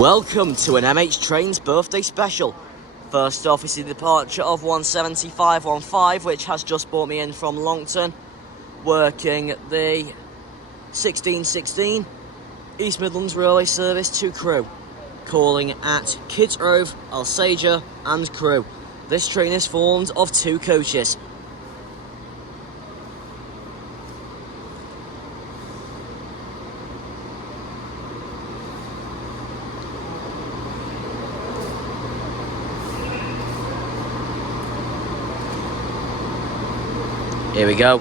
Welcome to an MH Trains birthday special. First off is the departure of 17515, which has just brought me in from Longton, working the 1616 East Midlands Railway Service to Crewe, calling at Kidsgrove, Alsager and Crewe. This train is formed of 2 coaches. Here we go.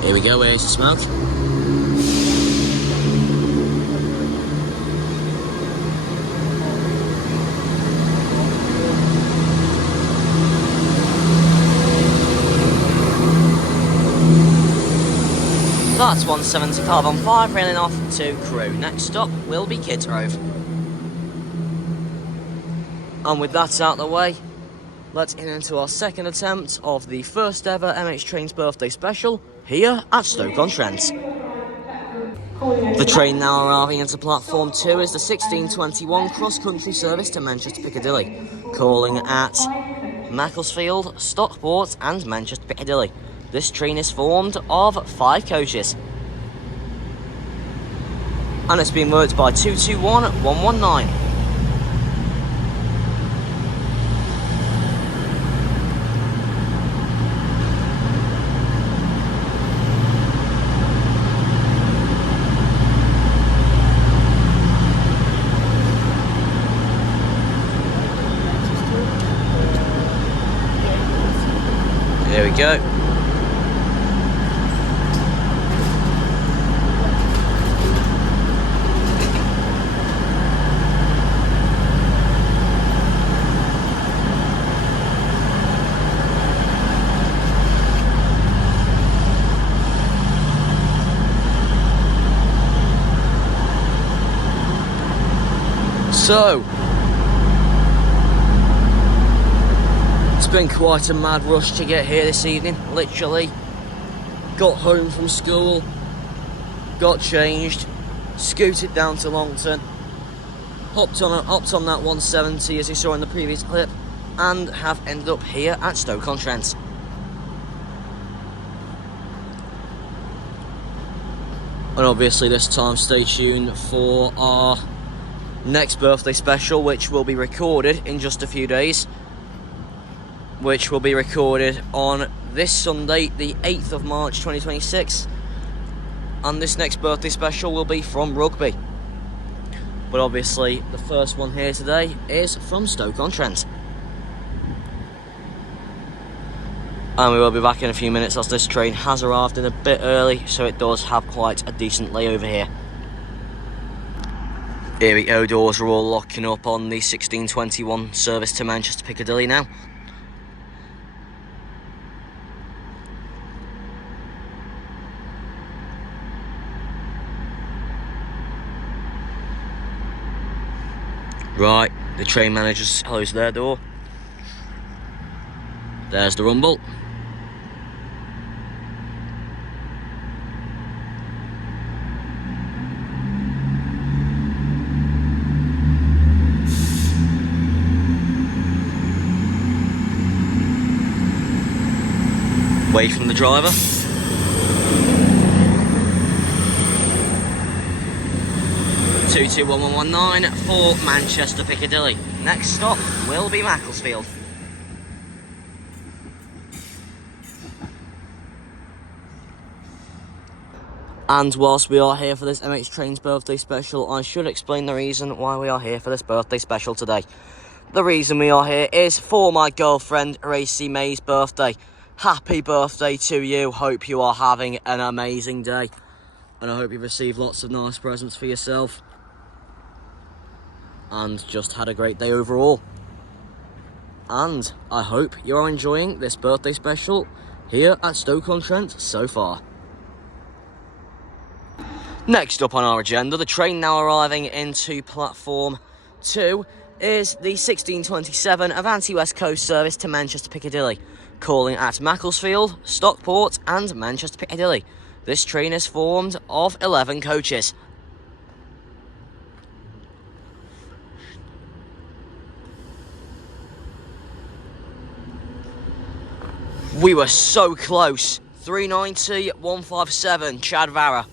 Here we go, here's the smoke. That's 17515 railing off to Crewe. Next stop will be Kidsgrove. And with that out of the way, let's get into our second attempt of the first ever MH Trains birthday special here at Stoke-on-Trent. The train now arriving into platform 2 is the 1621 cross-country service to Manchester Piccadilly, calling at Macclesfield, Stockport and Manchester Piccadilly. This train is formed of 5 coaches. And it's been worked by 221119. There we go. So, it's been quite a mad rush to get here this evening. Literally, got home from school, got changed, scooted down to Longton, hopped on that 170 as you saw in the previous clip, and have ended up here at Stoke-on-Trent. And obviously this time stay tuned for our next birthday special, which will be recorded in just a few days, which will be recorded on this Sunday, the 8th of March 2026, and this next birthday special will be from Rugby. But obviously the first one here today is from Stoke-on-Trent. And we will be back in a few minutes as this train has arrived in a bit early, so it does have quite a decent layover here. Here we go, doors are all locking up on the 1621 service to Manchester Piccadilly now. Right, the train manager's closed their door. There's the rumble. Away from the driver. Two 21119 for Manchester Piccadilly. Next stop will be Macclesfield. And whilst we are here for this MH Trains birthday special, I should explain the reason why we are here for this birthday special today. The reason we are here is for my girlfriend Gracey May's birthday. Happy birthday to you. Hope you are having an amazing day. And I hope you've received lots of nice presents for yourself. And just had a great day overall. And I hope you are enjoying this birthday special here at Stoke-on-Trent so far. Next up on our agenda, the train now arriving into platform 2 is the 1627 Avanti West Coast service to Manchester Piccadilly, calling at Macclesfield, Stockport and Manchester Piccadilly. This train is formed of 11 coaches. We were so close. 390, 157, Chad Vara.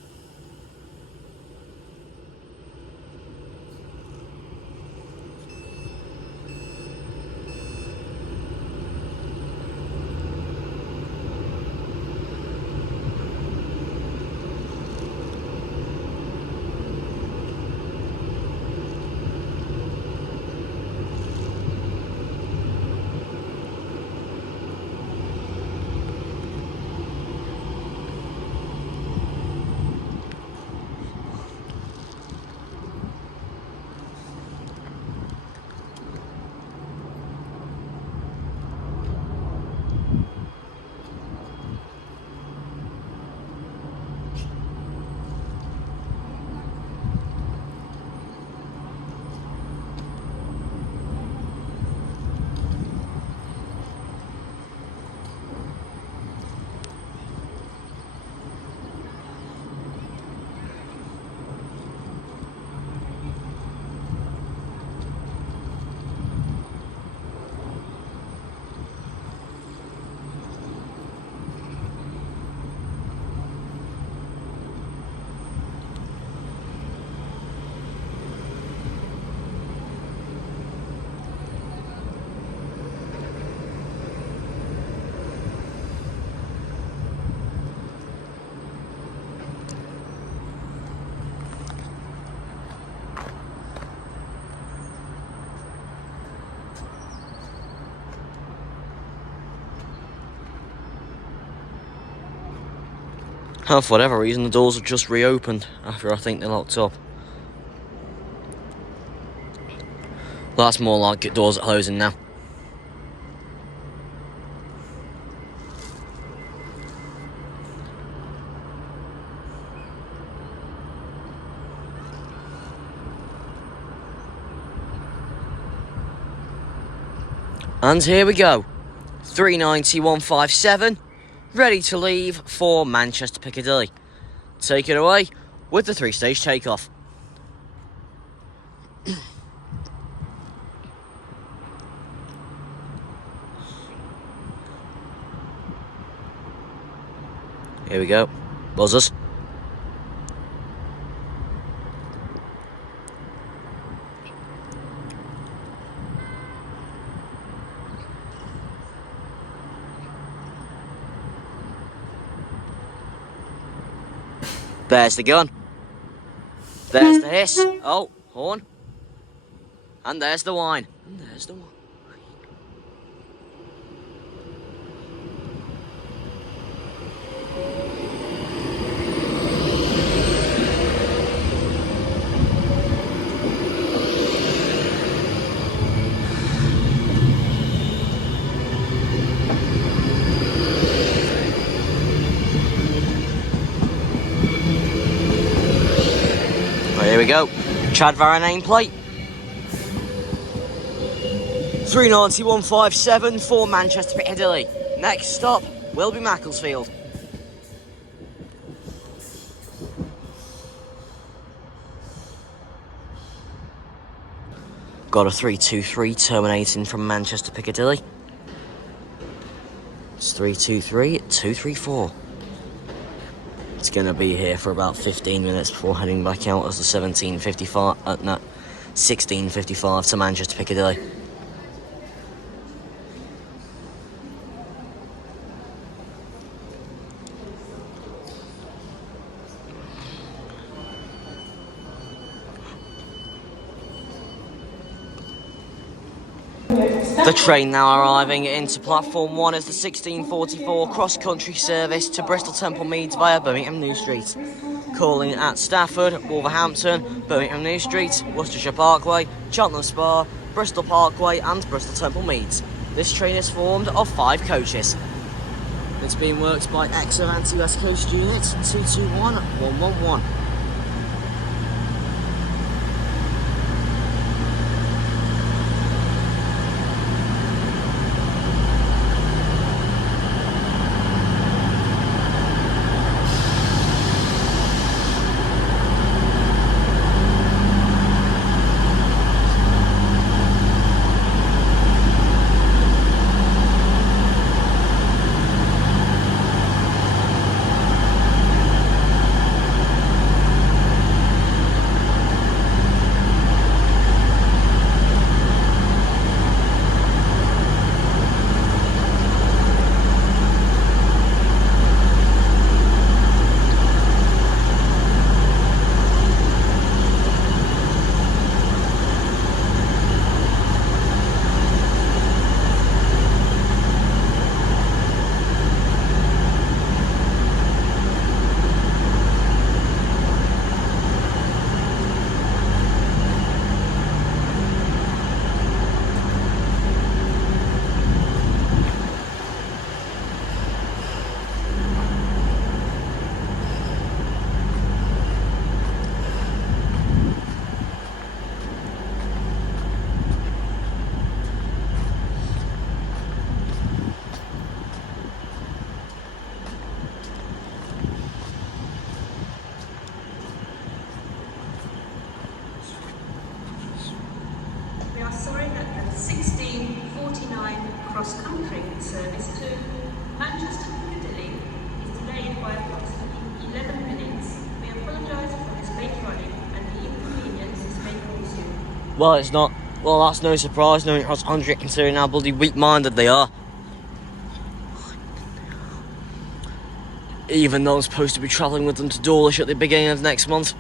And for whatever reason, the doors have just reopened after I think they're locked up. That's more like doors are closing now. And here we go. 390, 157. Ready to leave for Manchester Piccadilly. Take it away with the 3-stage takeoff. Here we go. Buzzers. There's the gun. There's the hiss. Oh, horn. And there's the whine. And there's the whine. Here we go. Chad Vara nameplate. 390, 157 for Manchester Piccadilly. Next stop will be Macclesfield. Got a 323 terminating from Manchester Piccadilly. It's 323, 234. It's going to be here for about 15 minutes before heading back out as the 1655 to Manchester Piccadilly. The train now arriving into platform 1 is the 1644 cross-country service to Bristol Temple Meads via Birmingham New Street. Calling at Stafford, Wolverhampton, Birmingham New Street, Worcestershire Parkway, Cheltenham Spa, Bristol Parkway and Bristol Temple Meads. This train is formed of 5 coaches. It's being worked by Avanti West Coast Unit 221111. We are sorry that the 1649 cross-country service to Manchester Piccadilly is delayed by approximately 11 minutes. We apologise for this late running and the inconvenience this may cause you. Well, it's not. Well, that's no surprise knowing cross-country, considering how bloody weak-minded they are. Even though I'm supposed to be travelling with them to Dawlish at the beginning of next month.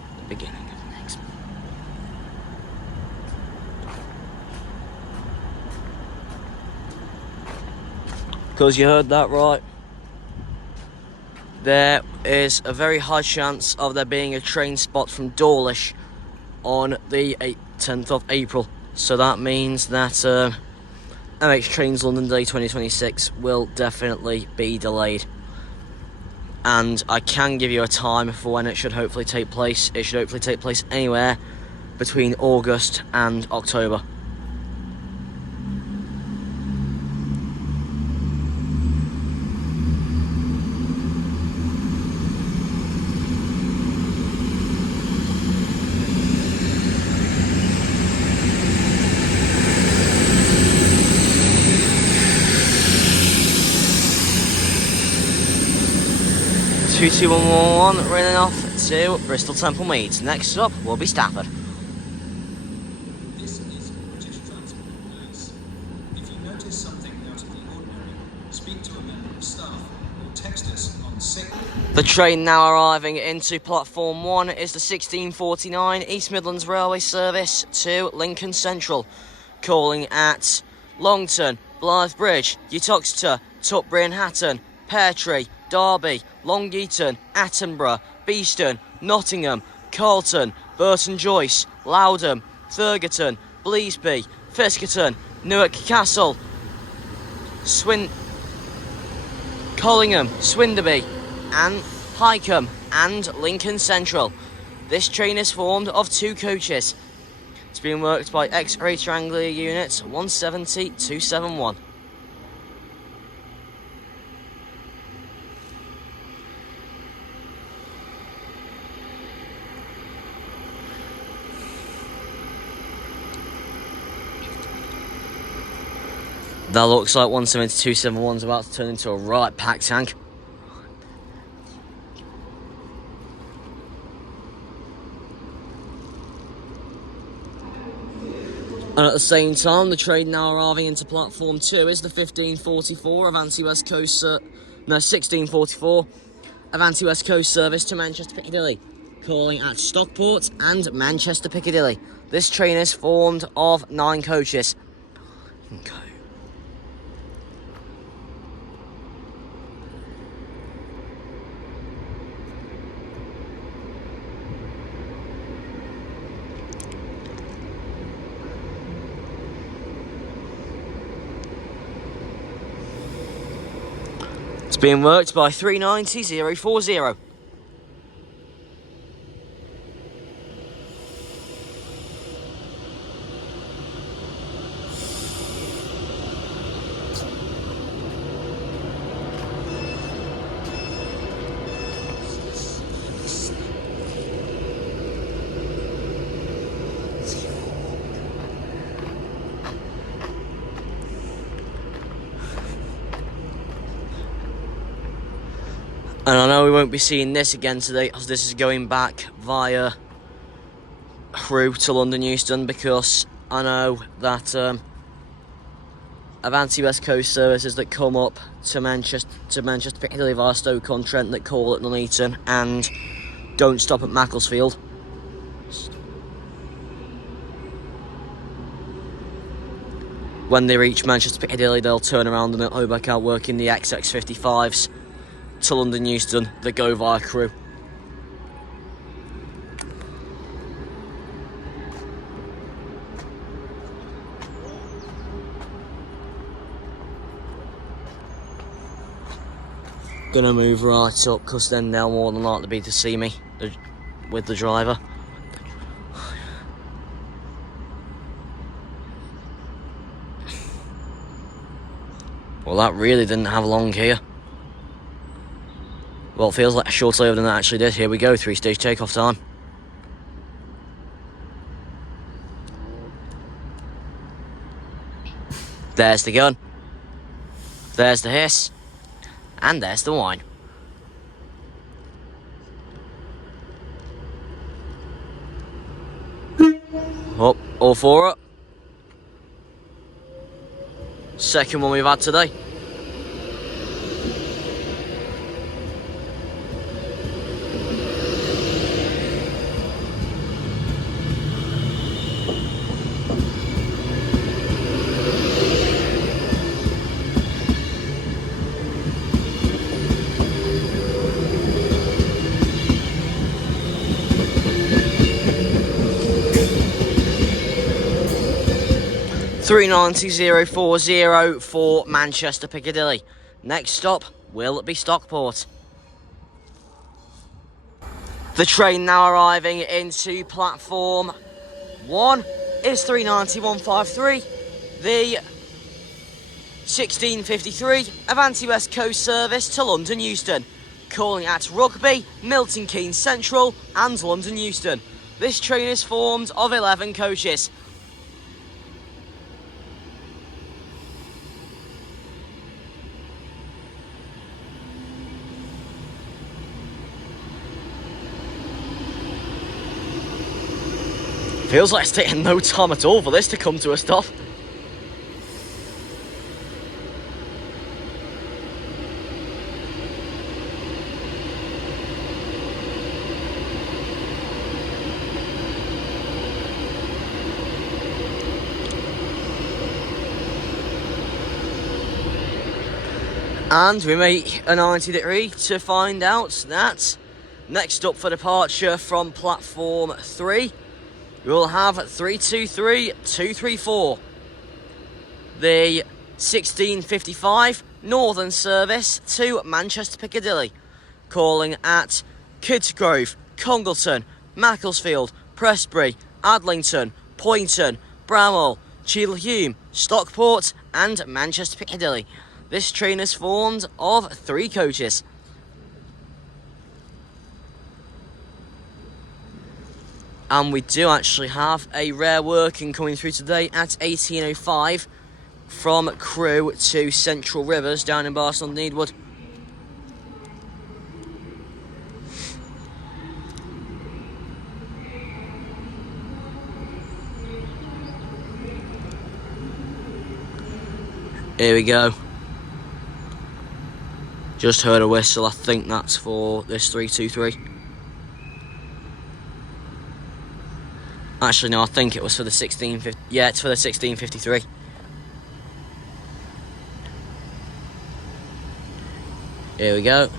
Because you heard that right. There is a very high chance of there being a train spot from Dawlish on the 10th of April. So that means that MH Trains London Day 2026 will definitely be delayed. And I can give you a time for when it should hopefully take place. It should hopefully take place anywhere between August and October. Two 2111 running off to Bristol Temple Meads. Next up will be Stafford. This is British Transport Alerts. If you notice something out of the ordinary, speak to a member of staff or text us on 6. The train now arriving into platform 1 is the 1649 East Midlands Railway service to Lincoln Central, calling at Longton, Blythe Bridge, Uttoxeter, Tutbury and Hatton, Peartree, Derby, Long Eaton, Attenborough, Beeston, Nottingham, Carlton, Burton Joyce, Loudham, Thurgerton, Bleasby, Fiskerton, Newark Castle, Collingham, Swinderby, and Hykeham, and Lincoln Central. This train is formed of 2 coaches. It's being worked by X-Greater Anglia Unit 170-271. That looks like 170-271's about to turn into a right packed tank. And at the same time, the train now arriving into platform 2 is the 1544 Avanti West Coast 1644 Avanti West Coast service to Manchester Piccadilly, calling at Stockport and Manchester Piccadilly. This train is formed of 9 coaches. Okay. being worked by 390-040. And I know we won't be seeing this again today, as this is going back via Crewe to London Euston, because I know that Avanti West Coast services that come up to Manchester Piccadilly via Stoke-on-Trent that call at Nuneaton and don't stop at Macclesfield. When they reach Manchester Piccadilly, they'll turn around and they'll go back out working the XX55s to London Euston that go via Crewe. Gonna move right up, because then they'll more than likely be to see me with the driver. Well, that really didn't have long here. Well, it feels like a shorter layover than that actually did. Here we go, 3-stage takeoff time. There's the gun. There's the hiss. And there's the whine. Up, all four up. Second one we've had today. $390,040 for Manchester Piccadilly. Next stop will be Stockport. The train now arriving into platform 1 is 390-153. The 1653 Avanti West Coast service to London Euston, calling at Rugby, Milton Keynes Central and London Euston. This train is formed of 11 coaches. Feels like it's taking no time at all for this to come to a stop. And we make a 90-degree to find out that next up for departure from platform 3, we'll have 323-234. The 1655 Northern service to Manchester Piccadilly, calling at Kidsgrove, Congleton, Macclesfield, Prestbury, Adlington, Poynton, Bramall, Cheadle-Hulme, Stockport and Manchester Piccadilly. This train is formed of 3 coaches. And we do actually have a rare working coming through today at 18:05 from Crewe to Central Rivers down in Barcelona-Needwood. Here we go. Just heard a whistle. I think that's for this 323. Actually, no, I think it was for the 1650. Yeah, it's for the 1653. Here we go.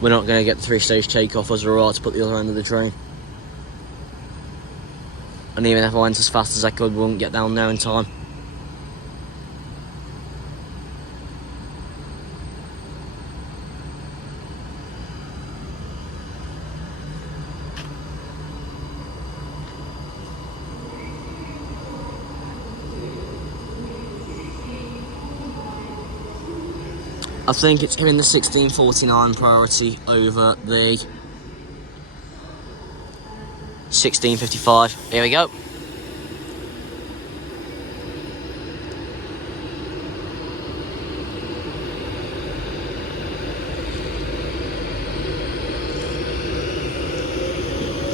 We're not going to get the 3-stage takeoff as we're about to put the other end of the train. And even if I went as fast as I could, we wouldn't get down there in time. I think it's in the 16:49 priority over the 16:55. Here we go.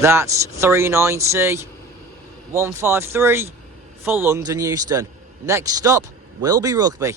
That's 390, 153 for London Euston. Next stop will be Rugby.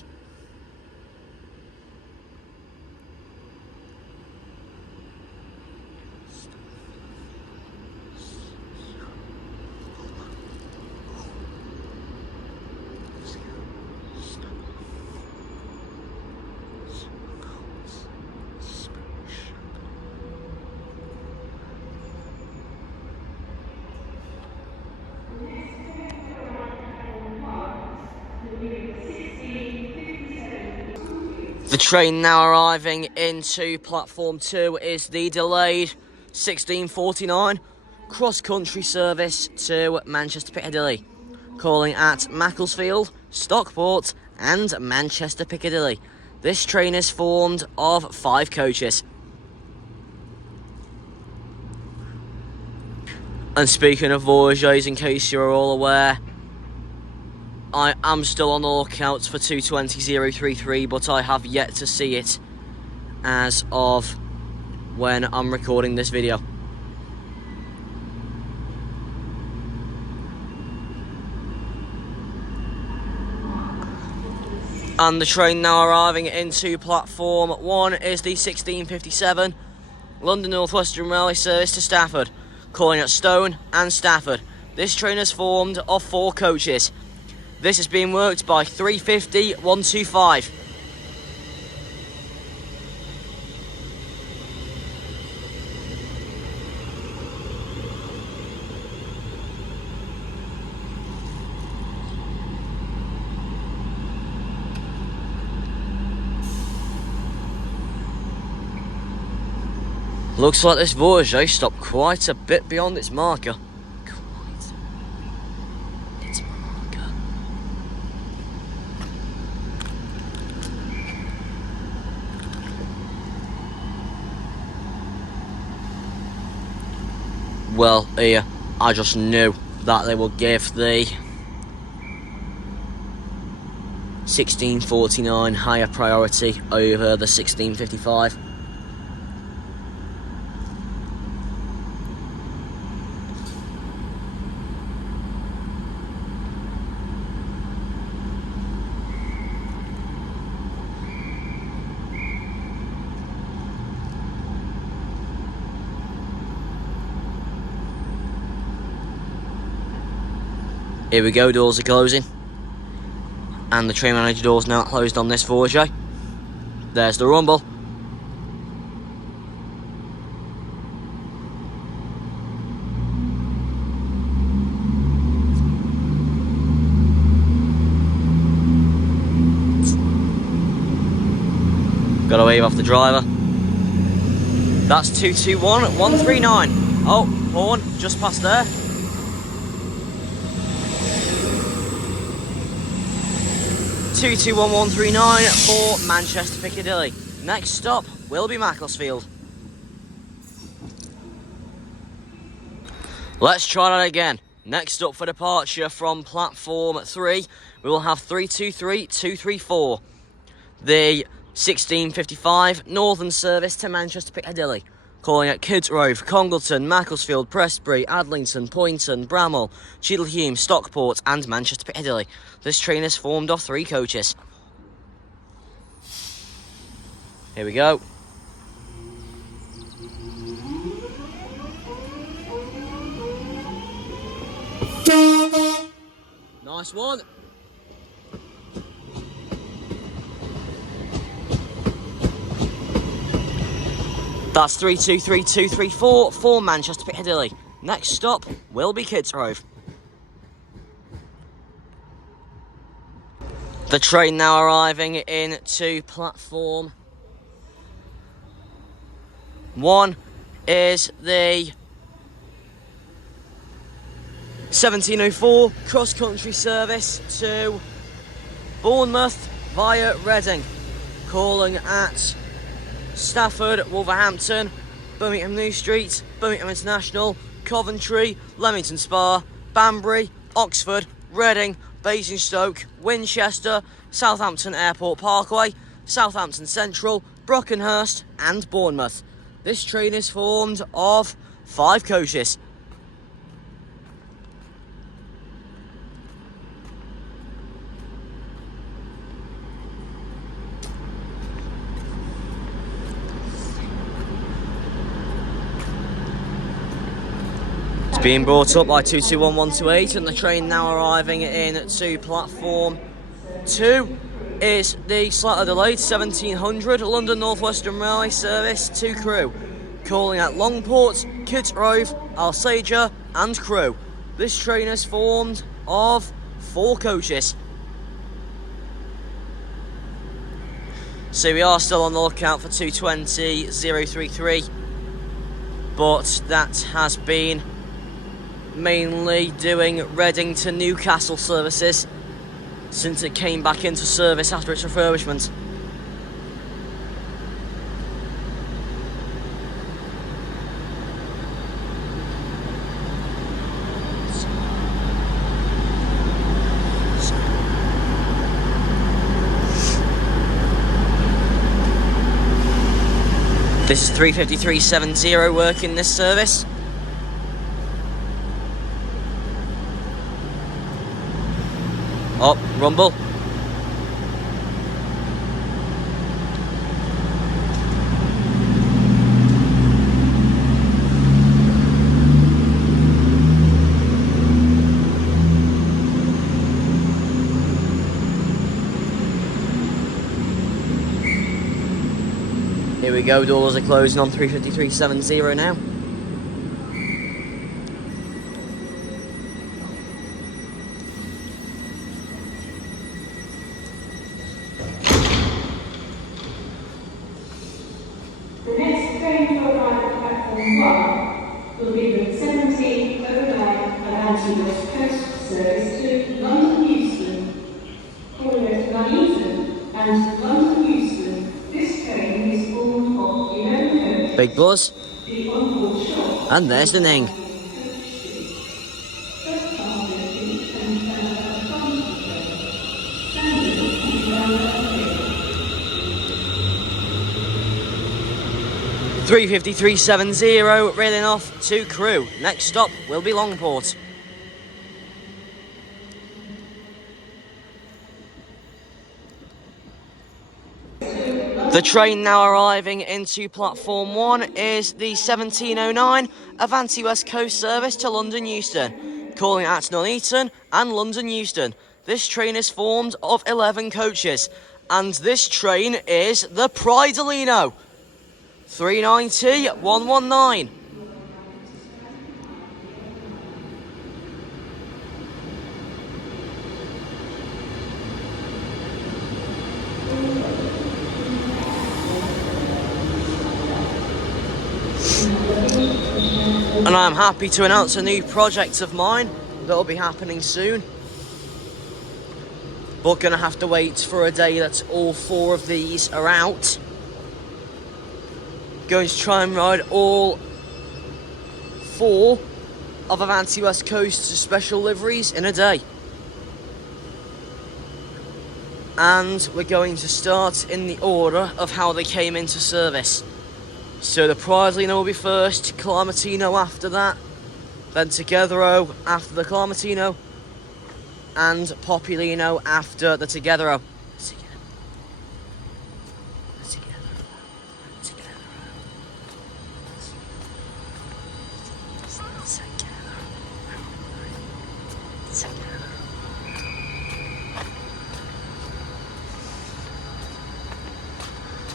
The train now arriving into platform 2 is the delayed 16:49 cross-country service to Manchester Piccadilly, calling at Macclesfield, Stockport and Manchester Piccadilly. This train is formed of 5 coaches. And speaking of voyages, in case you're all aware, I am still on the lookout for 220033, but I have yet to see it as of when I'm recording this video. And the train now arriving into platform 1 is the 16:57 London North Western Railway service to Stafford, calling at Stone and Stafford. This train is formed of 4 coaches. This is being worked by 350 125. Looks like this voyage stopped quite a bit beyond its marker. Well, here, I just knew that they would give the 16:49 higher priority over the 16:55. Here we go, doors are closing. And the train manager door's now closed on this voyage. There's the rumble. Got to wave off the driver. That's 221139. Oh, horn, just past there. 221139 for Manchester Piccadilly. Next stop will be Macclesfield. Let's try that again. Next up for departure from platform 3, we will have 323234. The 16:55 Northern service to Manchester Piccadilly, calling at Kids Grove, Congleton, Macclesfield, Prestbury, Adlington, Poynton, Bramall, Cheadle-Hulme, Stockport and Manchester Piccadilly. This train is formed of 3 coaches. Here we go. Nice one. That's 323234 for Manchester Piccadilly. Next stop will be Kids Grove. The train now arriving into platform 1 is the 1704 cross-country service to Bournemouth via Reading, calling at Stafford, Wolverhampton, Birmingham New Street, Birmingham International, Coventry, Leamington Spa, Banbury, Oxford, Reading, Basingstoke, Winchester, Southampton Airport Parkway, Southampton Central, Brockenhurst and Bournemouth. This train is formed of 5 coaches. It's being brought up by 221128, and the train now arriving in to platform 2 is the slightly delayed 1700 London North Western Railway service to Crewe, calling at Longport, Kidsgrove, Alsager and Crewe. This train is formed of 4 coaches. So we are still on the lookout for 220033, but that has been mainly doing Reading to Newcastle services since it came back into service after its refurbishment. This is 35370 working this service. Oh, rumble. Here we go, doors are closing on 35370 now. The next train to arrive at platform 1 will be the 1709 Avanti West Coast service to London Euston, calling at Nuneaton and London Euston. This train is formed of 11 coaches. Big buzz. The onboard shop. And there's the Ning. First class lifting and Advanti Standard and 35370 railing off to Crewe. Next stop will be Longport. The train now arriving into platform 1 is the 1709 Avanti West Coast service to London Euston, calling at Nuneaton and London Euston. This train is formed of 11 coaches, and this train is the Pridelino 390-119. And I'm happy to announce a new project of mine that'll be happening soon. But gonna have to wait for a day that all 4 of these are out. Going to try and ride all 4 of Avanti West Coast's special liveries in a day. And we're going to start in the order of how they came into service. So the Pridelino will be first, Climatino after that, then Together after the Climatino, and Populino after the Together.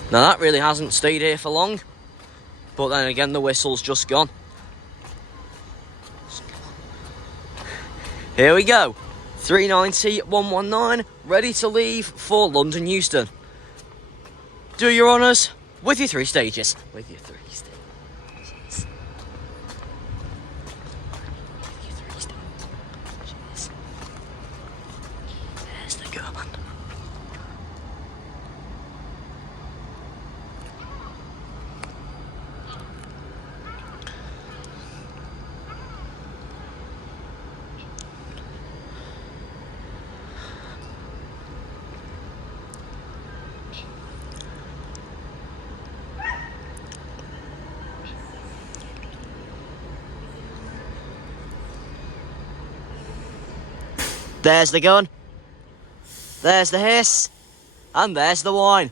Now that really hasn't stayed here for long, but then again the whistle's just gone. Here we go. 390 119, ready to leave for London Euston. Do your honours with your 3 stages. With your 3 stages. There's the gun. There's the gun, there's the hiss, and there's the wine.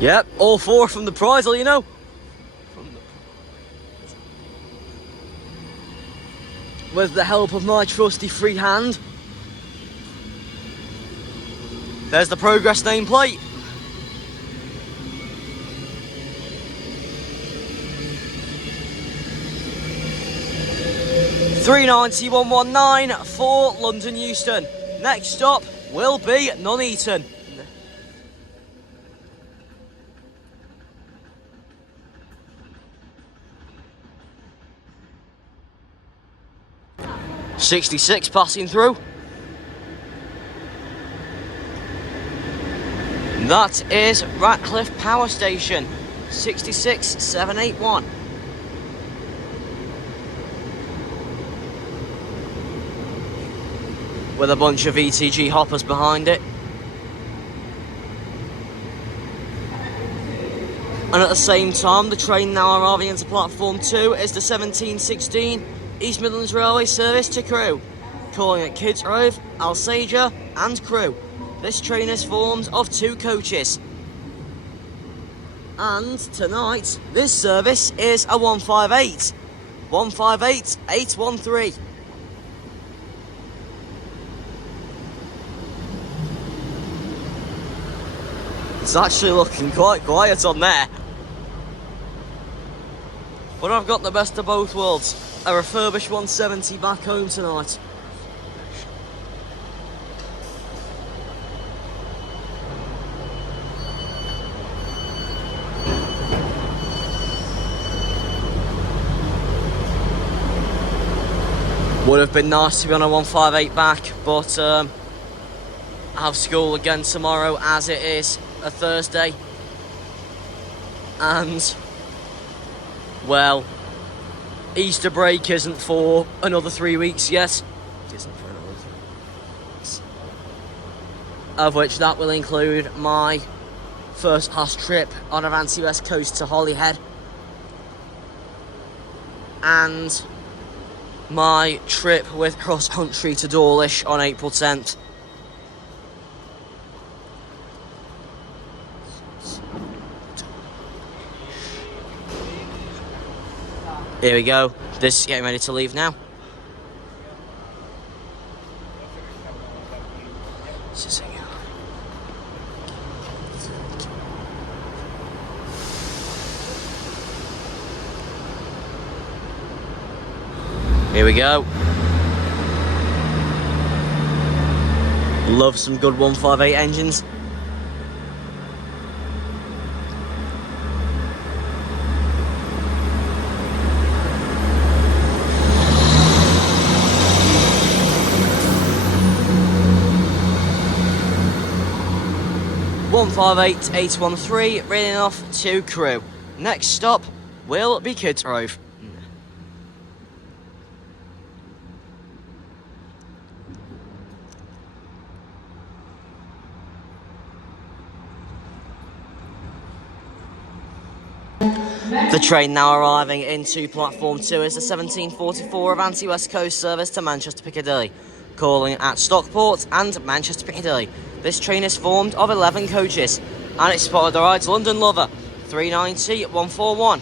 Yep, all 4 from the Prizle, you know. With the help of my trusty free hand. There's the progress nameplate. .390 119 for London Euston. Next stop will be Nuneaton. .66 passing through. That is Ratcliffe Power Station. 66,781. With a bunch of ETG hoppers behind it. And at the same time, the train now arriving into platform 2 is the 1716 East Midlands Railway service to Crewe, calling at Kids Grove, Alsager and Crewe. This train is formed of 2 coaches. And tonight, this service is a 158. 158-813. It's actually looking quite quiet on there. But I've got the best of both worlds. A refurbished 170 back home tonight. Would have been nice to be on a 158 back, but I have school again tomorrow as it is a Thursday. And, well, Easter break isn't for another 3 weeks yet. It isn't for another 3 weeks. Of which that will include my first class trip on Avanti West Coast to Holyhead. And my trip with cross country to Dawlish on April 10th. Here we go. This is getting ready to leave now. Here we go. Love some good 158 engines. .158-813, reading off to Crewe. Next stop will be Kids Grove. The train now arriving into platform 2 is the 1744 Avanti West Coast service to Manchester Piccadilly, calling at Stockport and Manchester Piccadilly. This train is formed of 11 coaches, and it's spotted the right London Lover, 390-141.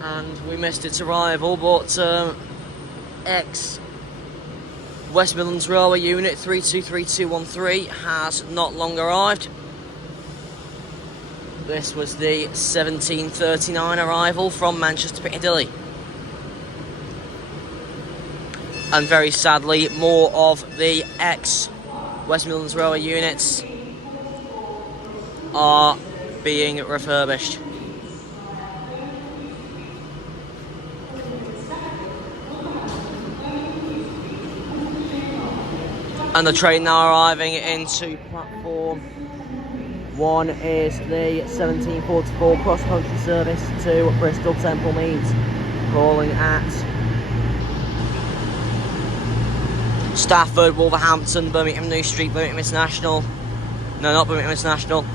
And we missed its arrival, but West Midlands Railway Unit 323213 has not long arrived. This was the 1739 arrival from Manchester Piccadilly. And very sadly, more of the ex-West Midlands Railway units are being refurbished. And the train now arriving into platform 1 is the 1744 cross-country service to Bristol Temple Meads, calling at Stafford, Wolverhampton, Birmingham New Street, Birmingham International, no, not Birmingham International,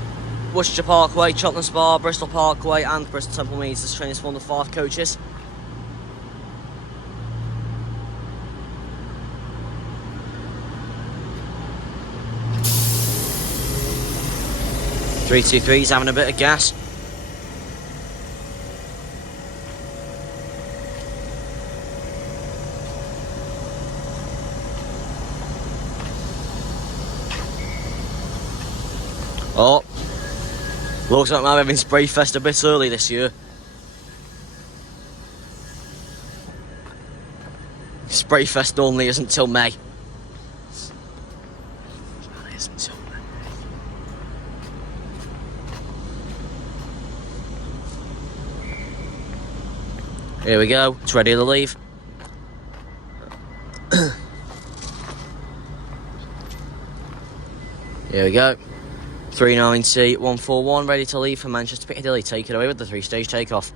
Worcester Parkway, Cheltenham Spa, Bristol Parkway and Bristol Temple Meads. This train is formed of 5 coaches. He's having a bit of gas. Oh, looks like I'm having spray fest a bit early this year. Spray fest only isn't till May. Here we go, it's ready to leave. Here we go. 390-141 ready to leave for Manchester Piccadilly. Take it away with the 3-stage takeoff.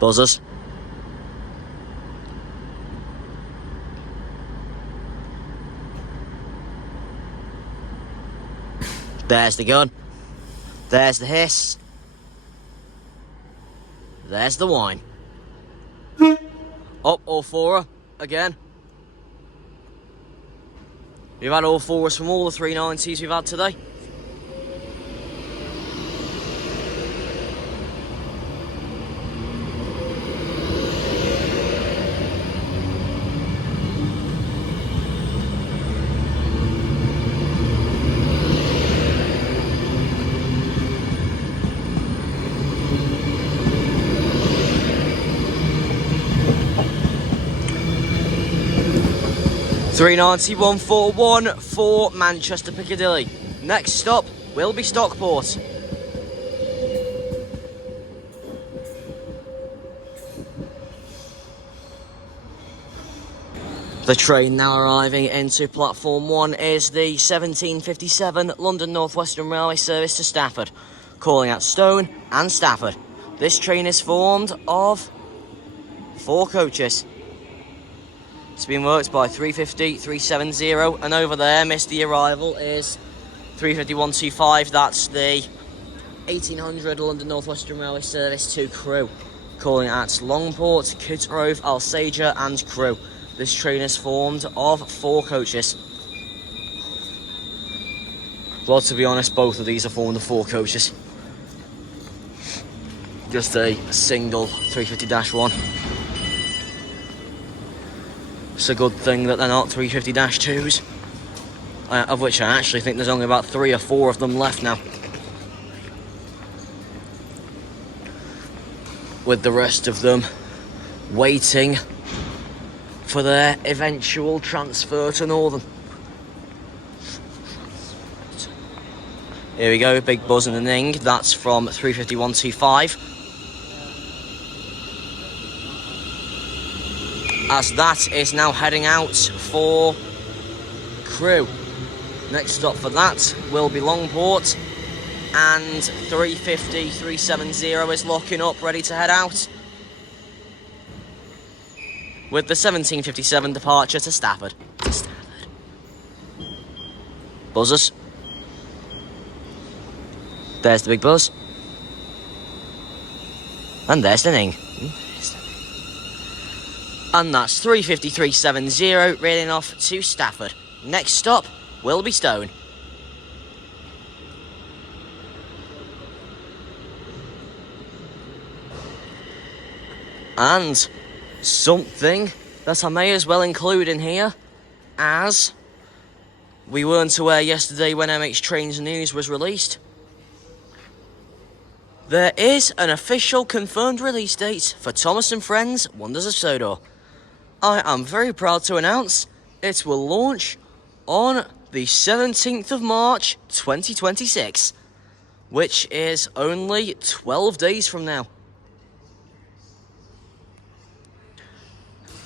Buzzers. There's the gun. There's the hiss. There's the whine. Up, all 4 again. We've had all 4s from all the 390s we've had today. (390-141) for Manchester Piccadilly. Next stop will be Stockport. The train now arriving into platform 1 is the 1757 London North Western Railway service to Stafford, calling at Stone and Stafford. This train is formed of 4 coaches. It's been worked by 350, 370, and over there, missed the arrival, is 350-125. That's the 1800 London North Western Railway service to Crewe, calling at Longport, Kitgrove, Alsager and Crewe. This train is formed of 4 coaches. Well, to be honest, both of these are formed of 4 coaches. Just a single 350-1. It's a good thing that they're not 350-2s, of which I actually think there's only about 3 or 4 of them left now, with the rest of them waiting for their eventual transfer to Northern. Here we go, big buzz and a ning. That's from 350-125. As that is now heading out for Crewe. Next stop for that will be Longport, and 350-370 is locking up, ready to head out, with the 1757 departure to Stafford. Buzzers. There's the big buzz. And there's the ning. And that's 350-370 railing off to Stafford. Next stop will be Stone. And something that I may as well include in here, as we weren't aware yesterday when MH Trains News was released, there is an official confirmed release date for Thomas & Friends Wonders of Sodor. I am very proud to announce it will launch on the 17th of March 2026, which is only 12 days from now.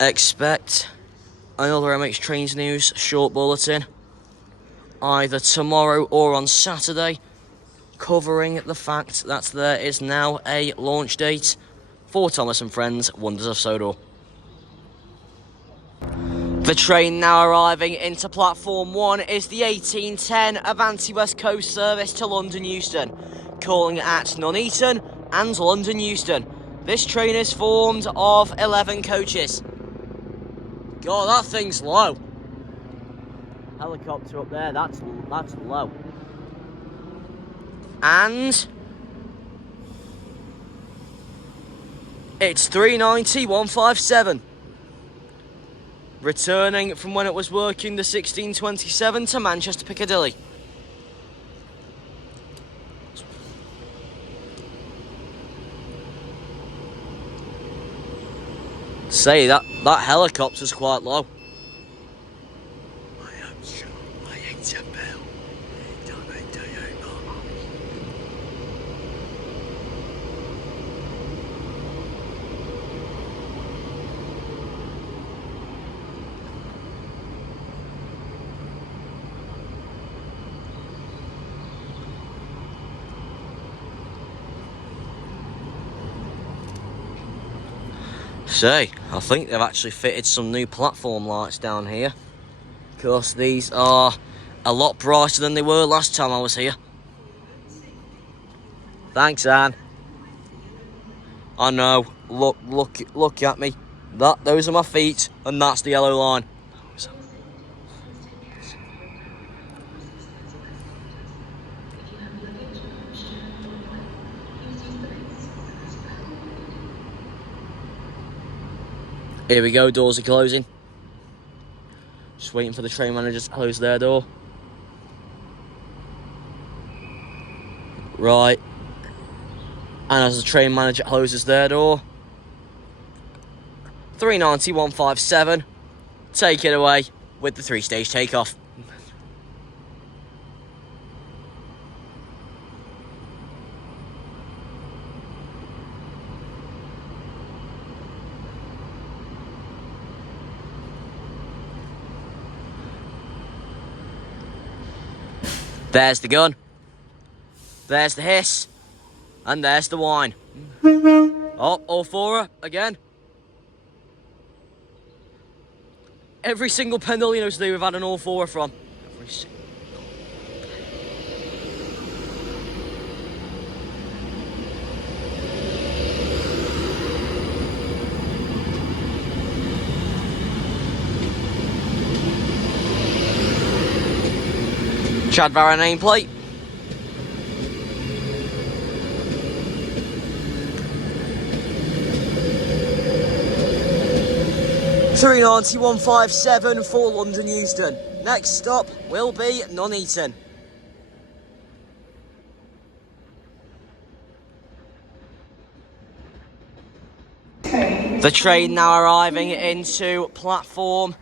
Expect another MH Trains News short bulletin either tomorrow or on Saturday, covering the fact that there is now a launch date for Thomas & Friends Wonders of Sodor. The train now arriving into platform 1 is the 1810 Avanti West Coast service to London Euston, calling at Nuneaton and London Euston. This train is formed of 11 coaches. God, that thing's low. Helicopter up there, that's low. And it's 390-157. Returning from when it was working the 1627 to Manchester Piccadilly. Say that helicopter's quite low. I am sure I ain't a bell. Don't make do you not. Say, I think they've actually fitted some new platform lights down here, because these are a lot brighter than they were last time I was here. Thanks, Anne. I know. Look at me. Those are my feet, and that's the yellow line. Here we go, doors are closing. Just waiting for the train manager to close their door. Right. And as the train manager closes their door, 390-157, take it away with the 3-stage takeoff. There's the gun, there's the hiss, and there's the whine. Oh, all four again. Every single Pendolino today we've had an all four from. Every single. Chad Barron nameplate. $390-157 for London Euston. Next stop will be Nuneaton. The train now arriving into platform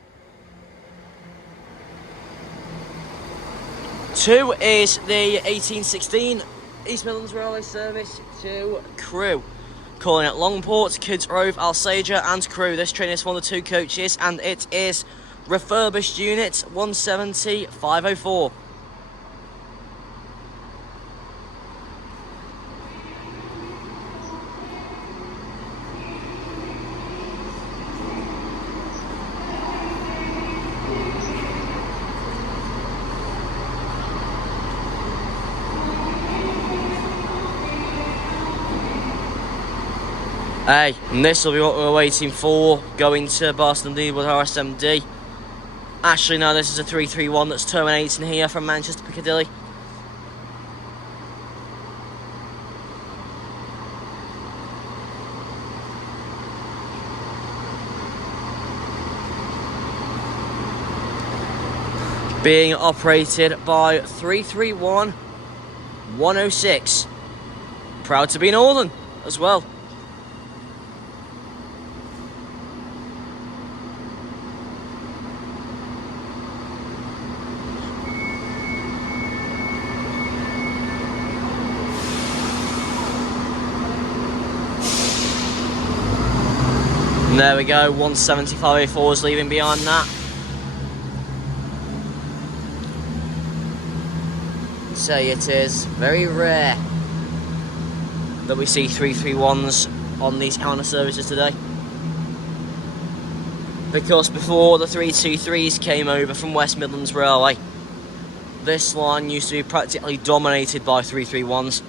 2 is the 1816 East Midlands Railway service to Crewe, calling at Longport, Kids Grove, Alsager and Crewe. This train is one of the 2 coaches and it is refurbished unit 170-504. Hey, and this will be what we're waiting for, going to Boston D with RSMD. Actually, no, this is a 331 that's terminating here from Manchester Piccadilly. being operated by 331 106. Proud to be Northern as well. And there we go, 175.04 is leaving behind that. Say it is very rare that we see 331s on these counter services today, because before the 323s came over from West Midlands Railway, this line used to be practically dominated by 331s.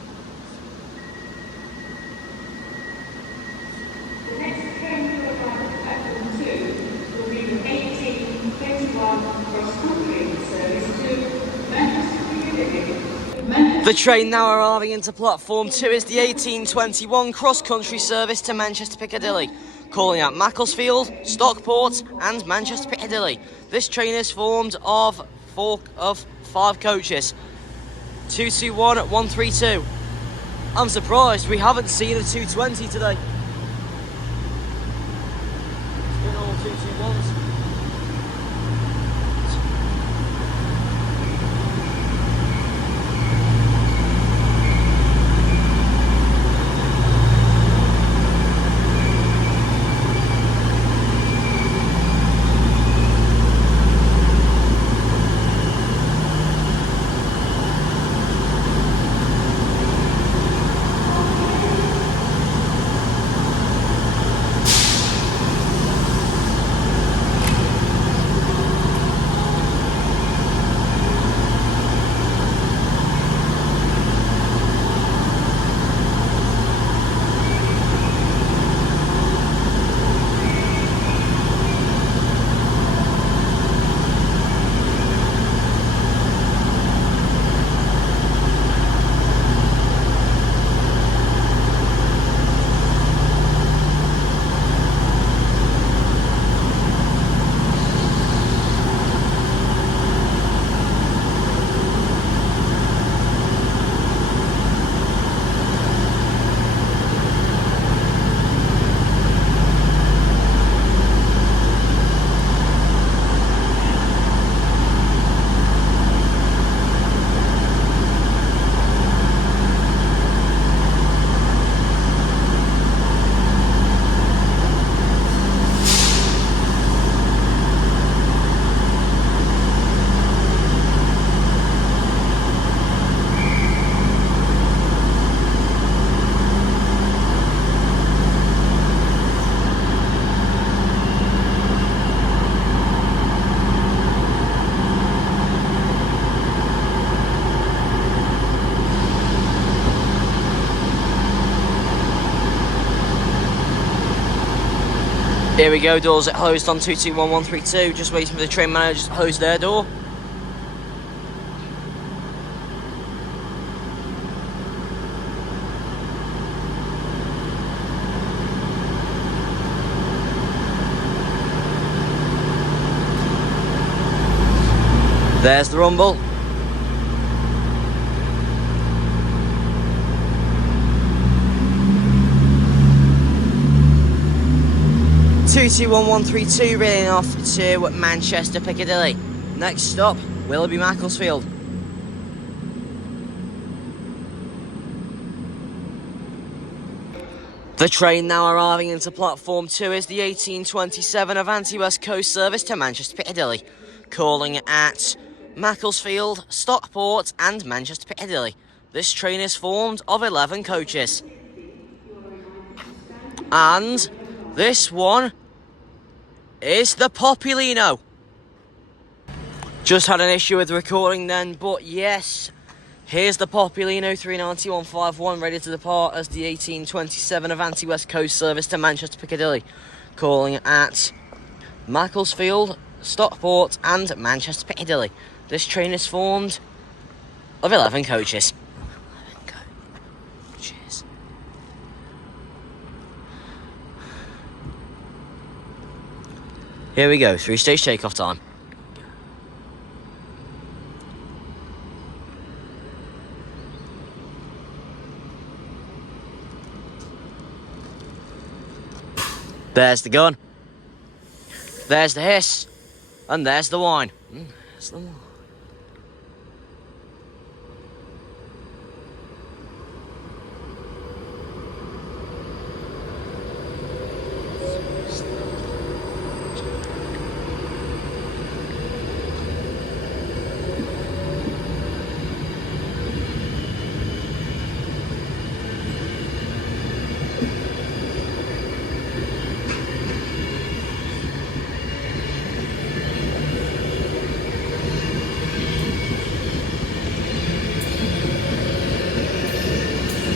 The next train to arrive at platform 2 will be the 1821 cross-country service to Manchester Piccadilly. The train now arriving into platform 2 is the 1821 cross-country service to Manchester Piccadilly, calling at Macclesfield, Stockport and Manchester Piccadilly. This train is formed of 5 coaches. 221 at 132. I'm surprised we haven't seen a 220 today. It's been all 221s. Here we go, doors at closed on 221132, just waiting for the train manager to close their door. There's the rumble. Two 21132 reeling off to Manchester Piccadilly. Next stop, Willoughby Macclesfield. The train now arriving into platform 2 is the 1827 Avanti West Coast service to Manchester Piccadilly, calling at Macclesfield, Stockport and Manchester Piccadilly. This train is formed of 11 coaches. And this one is the Populino. Just had an issue with the recording then, but yes, here's the Populino 39151 ready to depart as the 1827 Avanti West Coast service to Manchester Piccadilly, calling at Macclesfield, Stockport and Manchester Piccadilly. This train is formed of 11 coaches. 11 coaches. Here we go, 3-stage takeoff time. There's the gun. There's the hiss. And there's the wine. There's the wine.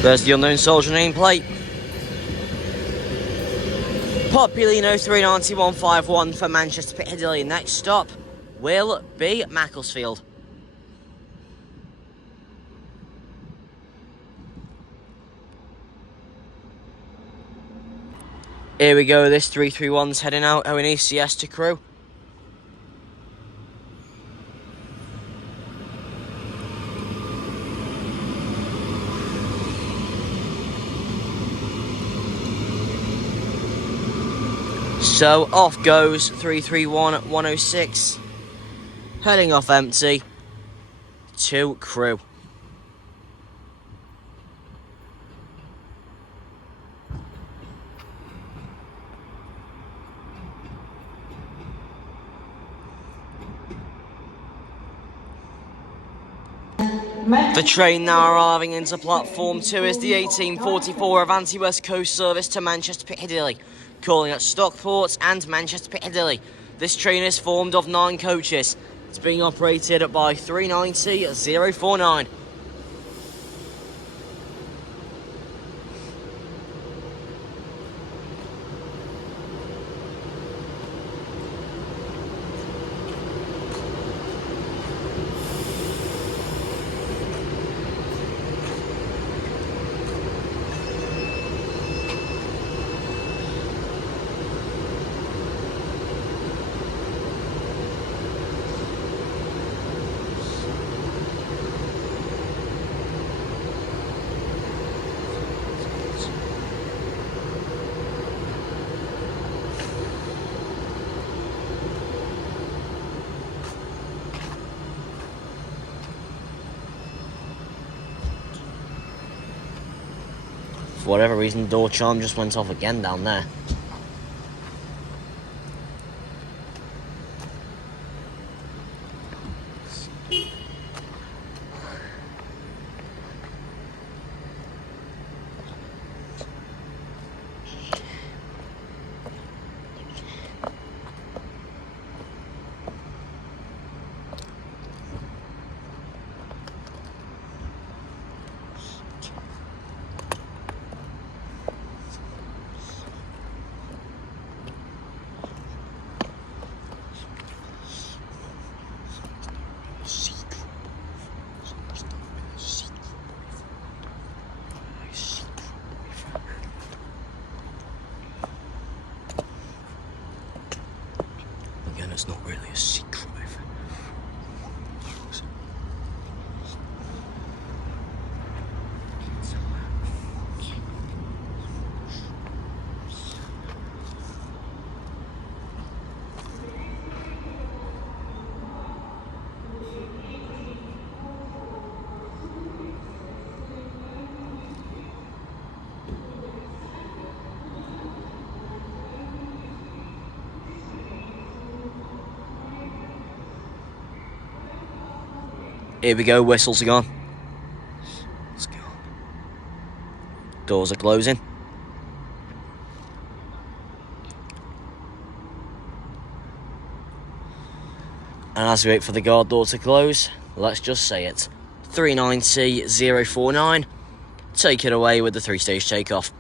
There's the unknown soldier nameplate. Populino 39151 for Manchester Piccadilly. Next stop will be Macclesfield. Here we go, this 331's heading out, owing ECS to crew. So off goes 331 106, heading off empty to crew. The train now arriving into platform 2 is the 1844 Avanti West Coast service to Manchester Piccadilly, calling at Stockport and Manchester Piccadilly. This train is formed of 9 coaches. It's being operated by 390-049. For whatever reason, door charm just went off again down there. Again, it's not really a secret. Here we go, whistles are gone. Let's go. Doors are closing. And as we wait for the guard door to close, let's just say it. 390-049. Take it away with the 3-stage takeoff.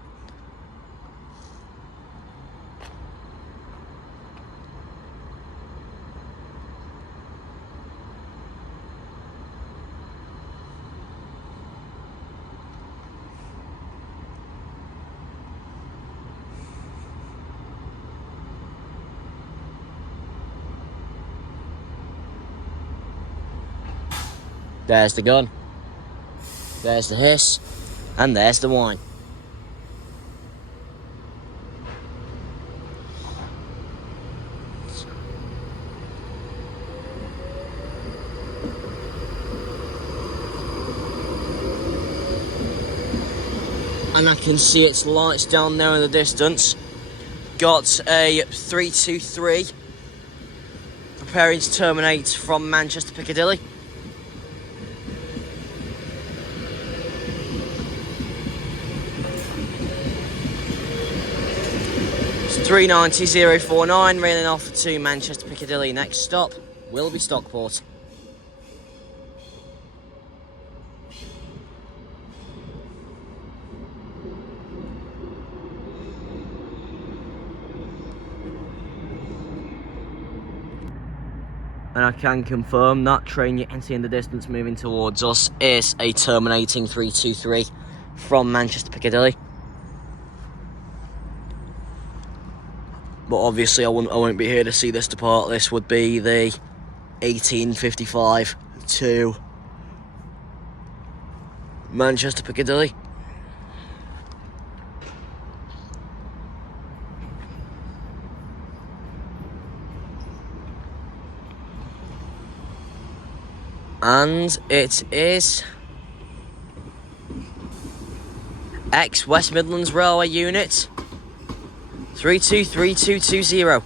There's the gun, there's the hiss, and there's the wine. And I can see its lights down there in the distance. Got a 323 preparing to terminate from Manchester Piccadilly. It's 390,049 railing off to Manchester Piccadilly. Next stop will be Stockport. And I can confirm that train you can see in the distance moving towards us is a terminating 323 from Manchester Piccadilly. But obviously I won't be here to see this depart. This would be the 1855 to Manchester Piccadilly. And it is ex-West Midlands Railway Unit 323220.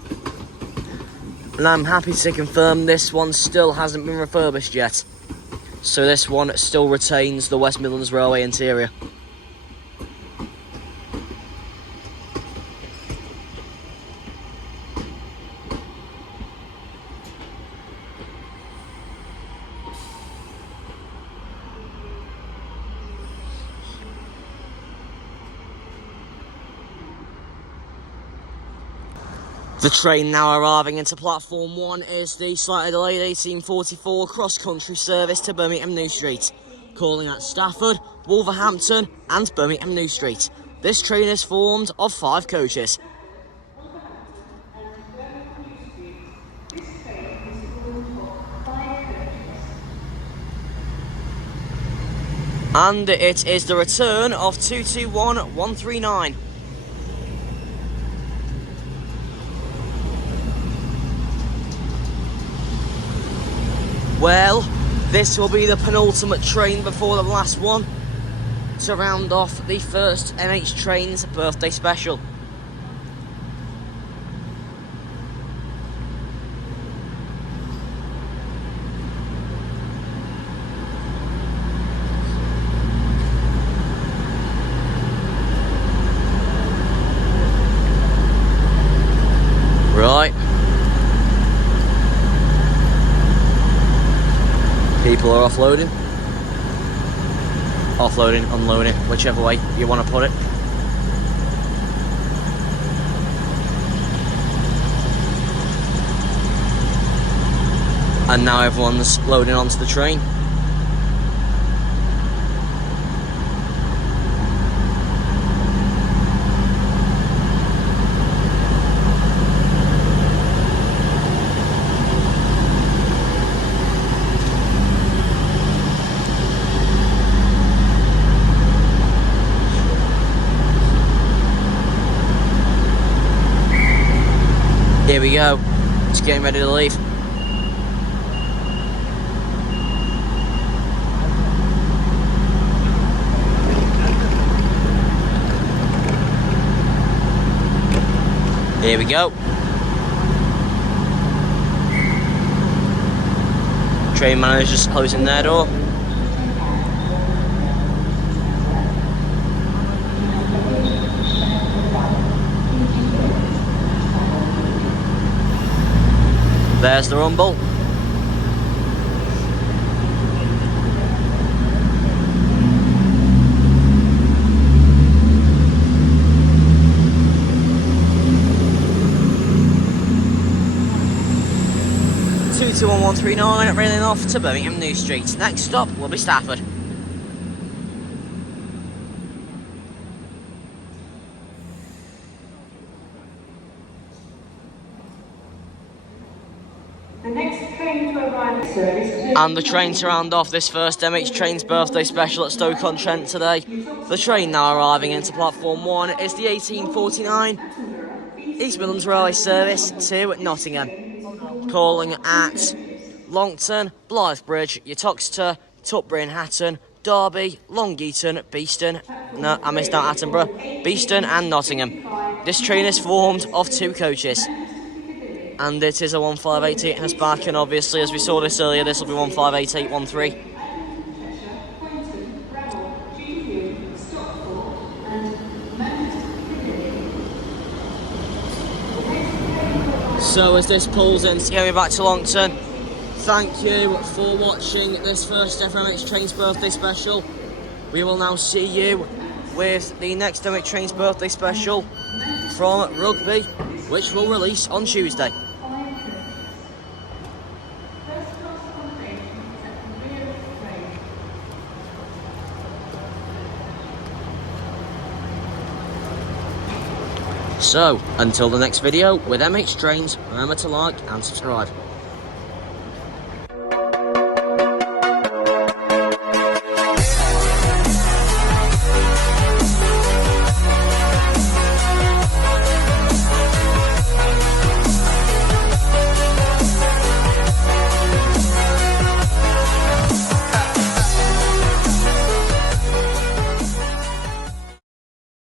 And I'm happy to confirm this one still hasn't been refurbished yet. So this one still retains the West Midlands Railway interior. The train now arriving into platform 1 is the slightly delayed 1844 cross-country service to Birmingham New Street, calling at Stafford, Wolverhampton and Birmingham New Street. This train is formed of 5 coaches. And it is the return of 221139. Well, this will be the penultimate train before the last one to round off the first MH Trains birthday special. Right. People are offloading, unloading, whichever way you want to put it. And now everyone's loading onto the train. Here we go, it's getting ready to leave. Here we go. Train manager's closing their door. There's the rumble. Two 1139 railing off to Birmingham New Street. Next stop will be Stafford. The next train to arrive at service 2. And the train to round off this first MH Trains birthday special at Stoke-on-Trent today. The train now arriving into platform 1 is the 1849 East Midlands Railway service to Nottingham, calling at Longton, Blythebridge, Uttoxeter, Tutbury and Hatton, Derby, Long Eaton, Beeston, no, I missed out Attenborough, Beeston and Nottingham. This train is formed of 2 coaches, and it is a 1588 in a spark, and obviously, as we saw this earlier, this will be 158813. So as this pulls in to get me back to Longton, thank you for watching this first ever MX Trains birthday special. We will now see you with the next MX Trains birthday special from Rugby, which will release on Tuesday. So, until the next video with MX Trains, remember to like and subscribe.